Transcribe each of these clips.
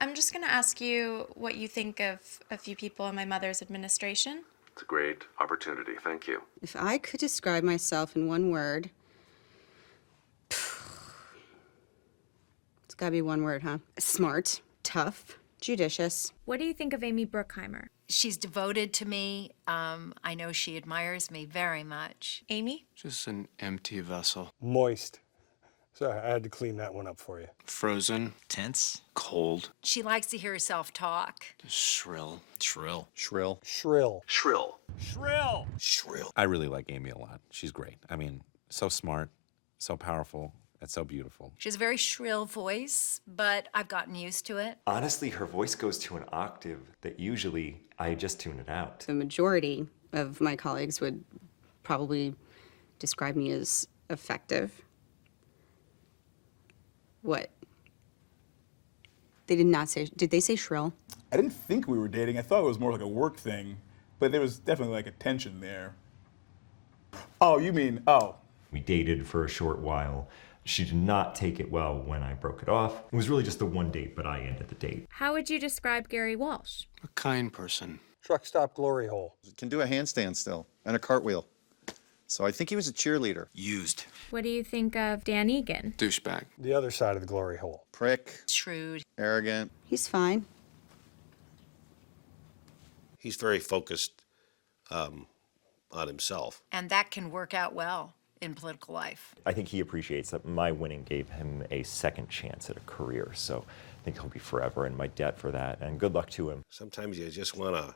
I'm just going to ask you what you think of a few people in my mother's administration. It's a great opportunity. Thank you. If I could describe myself in one word, it's gotta be one word, huh? Smart, tough, judicious. What do you think of Amy Bruckheimer? She's devoted to me. I know she admires me very much. Amy? Just an empty vessel. Moist. Sorry, I had to clean that one up for you. Frozen. Tense. Cold. She likes to hear herself talk. Shrill. Shrill. Shrill. Shrill. Shrill. Shrill. Shrill. I really like Amy a lot. She's great. I mean, so smart, so powerful, and so beautiful. She has a very shrill voice, but I've gotten used to it. Honestly, her voice goes to an octave that usually I just tune it out. The majority of my colleagues would probably describe me as effective. What? They did not say, did they say shrill? I didn't think we were dating. I thought it was more like a work thing, but there was definitely like a tension there. Oh, you mean, oh. We dated for a short while. She did not take it well when I broke it off. It was really just the one date, but I ended the date. How would you describe Gary Walsh? A kind person. Truck stop glory hole. Can do a handstand still and a cartwheel. So I think he was a cheerleader. Used. What do you think of Dan Egan? Douchebag. The other side of the glory hole. Prick, Shrewd. arrogant. He's fine. He's very focused on himself. And that can work out well in political life. I think he appreciates that my winning gave him a second chance at a career, so I think he'll be forever in my debt for that, and good luck to him. Sometimes you just want to,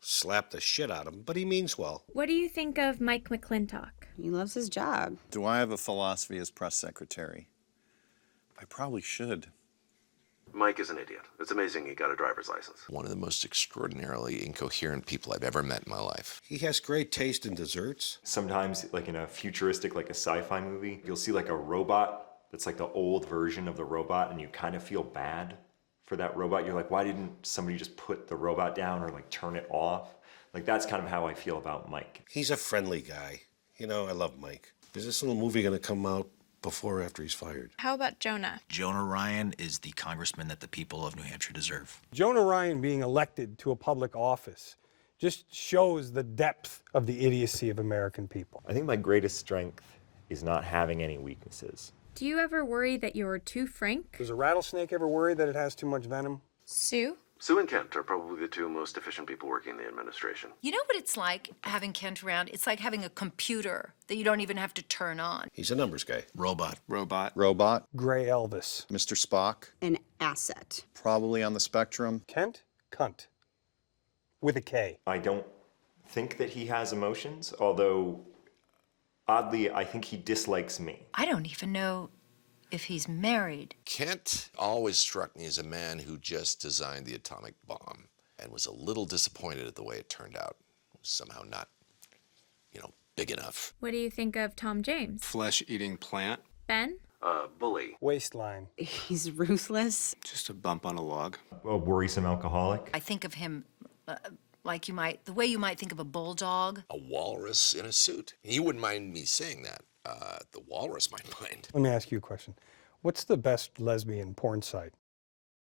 slap the shit out of him, but he means well. What do you think of Mike McClintock? He loves his job. Do I have a philosophy as press secretary? I probably should. Mike is an idiot. It's amazing he got a driver's license. One of the most extraordinarily incoherent people I've ever met in my life. He has great taste in desserts. Sometimes, like in a futuristic, like a sci-fi movie, you'll see like a robot that's like the old version of the robot, and you kind of feel bad for that robot. You're like, why didn't somebody just put the robot down or like turn it off? Like that's kind of how I feel about Mike. He's a friendly guy. I love Mike. Is this little movie going to come out before or after he's fired? How about Jonah? Jonah Ryan is the congressman that the people of New Hampshire deserve. Jonah Ryan being elected to a public office just shows the depth of the idiocy of American people. I think my greatest strength is not having any weaknesses. Do you ever worry that you're too frank? Does a rattlesnake ever worry that it has too much venom? Sue? Sue and Kent are probably the two most efficient people working in the administration. You know what it's like having Kent around? It's like having a computer that you don't even have to turn on. He's a numbers guy. Robot. Robot. Robot, Gray Elvis. Mr. Spock, An asset. probably on the spectrum. Kent? Cunt. With a K. I don't think that he has emotions, although oddly, I think he dislikes me. I don't even know if he's married. Kent always struck me as a man who just designed the atomic bomb and was a little disappointed at the way it turned out. It was somehow not, big enough. What do you think of Tom James? Flesh-eating plant. Ben? Bully. Waistline. He's ruthless. Just a bump on a log. A worrisome alcoholic. I think of him like the way you might think of a bulldog. A walrus in a suit. You wouldn't mind me saying that. The walrus might mind. Let me ask you a question. What's the best lesbian porn site?